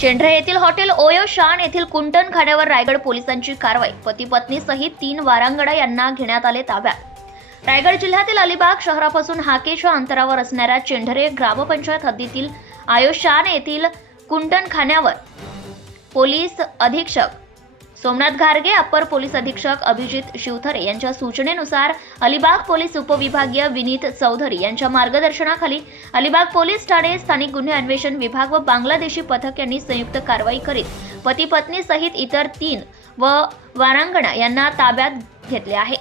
चेंढरे येथील हॉटेल ओयो शान येथील कुंटन खाड्यावर रायगड पोलिसांची कारवाई. पती पत्नी सहित तीन वारांगडा यांना घेण्यात आले ताब्यात. रायगड जिल्ह्यातील अलिबाग शहरापासून हाकेच्या अंतरावर असणाऱ्या चेंढरे ग्रामपंचायत हद्दीतील आयो शान येथील कुंटन खाण्यावर पोलीस अधीक्षक सोमनाथ घारगे अप्पर पोलीस अधीक्षक अभिजित शिवथरे यांच्या सूचनेनुसार अलिबाग पोलीस उपविभागीय विनीत चौधरी यांच्या मार्गदर्शनाखाली अलिबाग पोलीस ठाणे स्थानिक गुन्हे अन्वेषण विभाग व बांगलादेशी पथक यांनी संयुक्त कारवाई करीत पती पत्नी सहित इतर तीन व वारांगणा यांना ताब्यात घेतले आहे.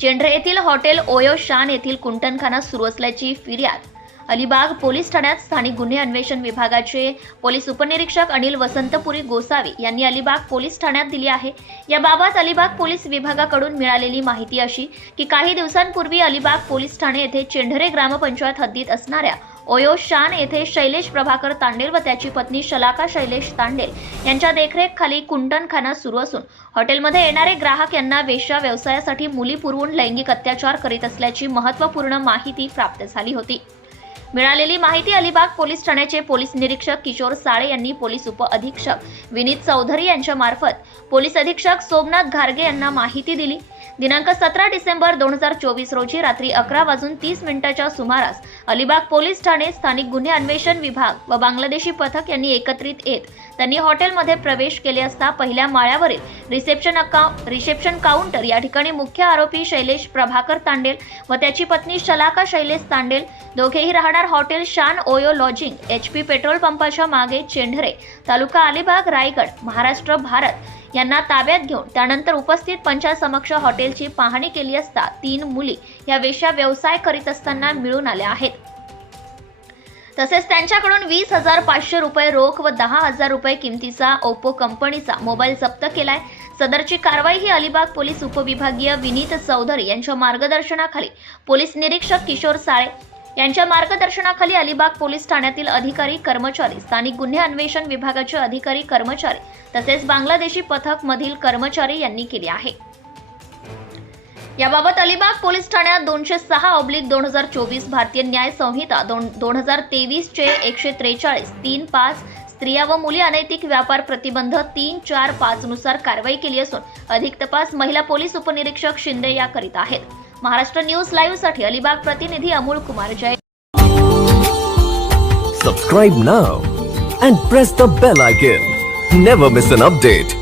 चेंढरे येथील हॉटेल ओयो शान येथील कुंटनखाना सुरू असल्याची फिर्याद अलिबाग पोलीस ठाण्यात स्थानिक गुन्हे अन्वेषण विभागाचे पोलीस उपनिरीक्षक अनिल वसंतपुरी गोसावी यांनी अलिबाग पोलीस ठाण्यात दिली आहे. याबाबत अलिबाग पोलीस विभागाकडून मिळालेली माहिती अशी की काही दिवसांपूर्वी अलिबाग पोलीस ठाणे येथे चेंढरे ग्रामपंचायत हद्दीत असणाऱ्या ओयो शान येथे शैलेश प्रभाकर तांडेल व त्याची पत्नी शलाका शैलेश तांडेल यांच्या देखरेखखाली कुंटनखाना सुरू असून हॉटेलमध्ये येणारे ग्राहक यांना वेश्या व्यवसायासाठी मुली पुरवून लैंगिक अत्याचार करीत असल्याची महत्त्वपूर्ण माहिती प्राप्त झाली होती. मिळालेली माहिती अलिबाग पोलीस ठाण्याचे पोलीस निरीक्षक किशोर साळे यांनी पोलीस उप अधीक्षक विनीत चौधरी यांच्या मार्फत पोलीस अधीक्षक सोमनाथ घारगे यांना माहिती दिली. दिनांक सतरा डिसेंबर दोन हजार चोवीस रोजी रात्री अकरा वाजून तीस मिनिटाच्या सुमारास अलिबाग पोलीस ठाणे स्थानिक गुन्हे अन्वेषण विभाग व बांगलादेशी पथक यांनी एकत्रित येत त्यांनी हॉटेलमध्ये प्रवेश केले असता पहिल्या माळ्यावरील रिसेप्शन अकाउंट रिसेप्शन काउंटर या ठिकाणी मुख्य आरोपी शैलेश प्रभाकर तांडेल व त्याची पत्नी शलाका शैलेश तांडेल. दोघेही राहणार hotel Shaan OYO lodging H P petrol पंपाच्या मागे चेंढरे तालुका अलिबाग रायगड महाराष्ट्र भारत. यांना ताब्यात घेऊन त्यानंतर उपस्थित पंचासमक्ष हॉटेलची पाहणी केली असता तीन मुली या वेश्या व्यवसाय करीत असताना मिळून आल्या आहेत. तसेच त्यांच्याकडून वीस हजार पाचशे रुपये रोख व दहा हजार रुपये किमतीचा ओप्पो कंपनीचा मोबाईल जप्त केलाय. सदरची कारवाई ही अलिबाग पोलीस उपविभागीय विनीत चौधरी यांच्या मार्गदर्शनाखाली. पोलीस निरीक्षक किशोर साळे यांच्या मार्गदर्शनाखाली अलिबाग पोलीस ठाण्यातील अधिकारी कर्मचारी स्थानिक गुन्हे अन्वेषण विभागाचे अधिकारी कर्मचारी तसेच बांगलादेशी पथक मधील कर्मचारी यांनी केली आहे. याबाबत अलिबाग पोलीस ठाण्यात दोनशे सहा ऑब्लिक दोन हजार चोवीस भारतीय न्याय संहिता दोन दोन हजार तेवीस चे एकशे त्रेचाळीस तीन पाच स्त्रिया व मुली अनैतिक व्यापार प्रतिबंध तीन चार पाच नुसार कारवाई केली असून अधिक तपास महिला पोलीस उपनिरीक्षक शिंदे या करीत आहेत. महाराष्ट्र न्यूज लाईव्हसाठी अलिबाग प्रतिनिधी Amol Kumar Jay. Subscribe now and press the bell icon never miss an update